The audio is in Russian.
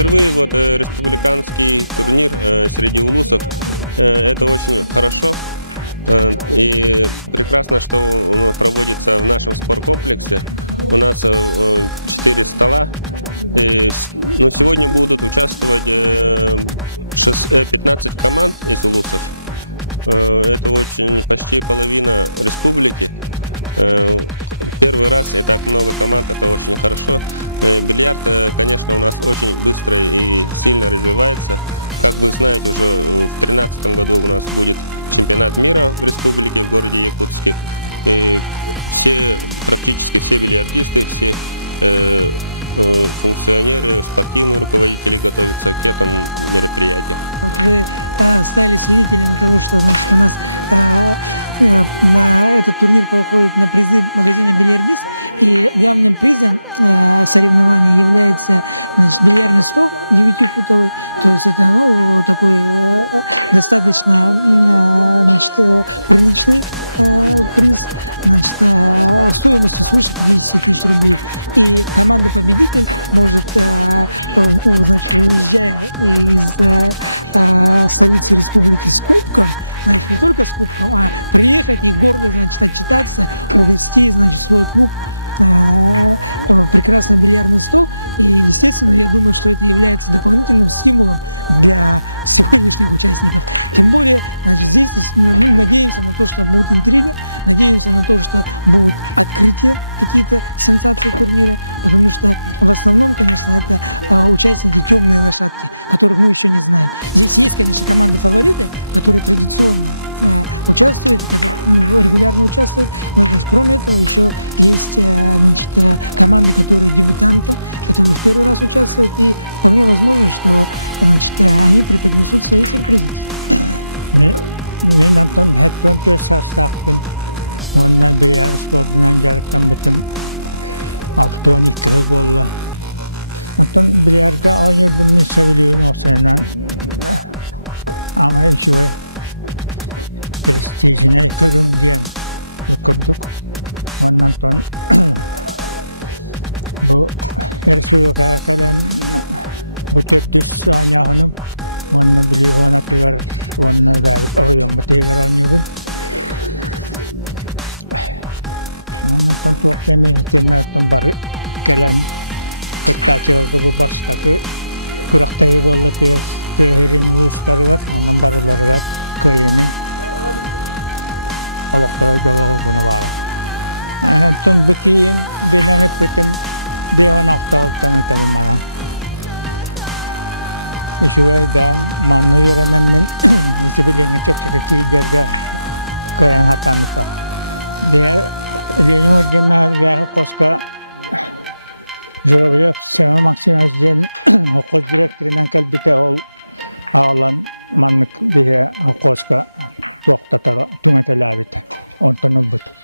впервые вот республиканский турнир среди улусов. Это очень хорошо. И прекрасно, что он проводится в нашем спорткомплексе. У нас 4 стола. Но сегодня будут участвовать 15 команд из улусов. Это почти половина республики. Первый раз и так много команд, это очень хорошо. Бильярд, конечно, у нас очень быстро и сильно развивается. Как вы знаете, уже в 2013 году у нас будет чемпионат мира в республике, в городе Якутске. И практически все бильярдисты, все функционеры, спортивные руководители готовятся к этому мероприятию. Вот вы стали свидетелями того, что значит, у нас на этот турнир проходит на призы магазина «Бильярдист», и главным призом соревнований является, значит, бильярдный стол 9-футовый, то есть это такой достаточно, значит, приличный приз, значит, стоимостью свыше 50 тысяч рублей, и команда-победитель может, значит, уезжая из столицы республики с кубком, значит, не только с кубком, а приехать и гордо, значит, отчитаться, увезти, значит, свой клуб прекрасный бильярдный стол. И, естественно, я думаю, что это является дополнительным стимулом для сегодняшних участников. Тем более, значит, здесь мы надеемся на то, что будет интрига, надеемся на то, что будут открытия, какие-то сенсации турнира, потому что в основном, конечно, это участники темные лошадки, которых мы еще не знаем. Здесь есть, конечно, команды-фавориты, которые традиционно участвуют, регулярно участвуют, но, значит, кроме этого еще есть, значит, команды, которые дебютанты, которые в первый раз участвуют, и вполне возможно, что, значит, они преподнесут свои сюрпризы. Мен Антон Хэттон Кёсастахпын, онна бильярд спортунан жарыктан бутым 6-12 болду. Антон бильярдга ойнурдум мен сөйлөйүн осайынан ама ичуй престижіне көрім дейін көрдік. Оннан тон бұл республикаға кәлін бұл төптіс аңағының онны білі онатығар онны бәлік ұрыйын бұтығар аңығын. Оннан тон тоқтаймен екенін тон бары кәлін күттачылығы бұл бастағы күрақтайы болды тегерін ұлыстарығар, онын барыларығар көйінің Allah'ta cevabı buna var. Tüm bu ki benim hep bütün devan alttan tamamlanan. İşte ben manlı öğrenmemin nesibilerini çok ki derga kayan hatanı var. Diğer benim orjinal ve koska Jorobyev Sema Maksimizden hukuk direktöründen kalbite alan manlık diye koska Tuokta tüngeteläävitä on tonut.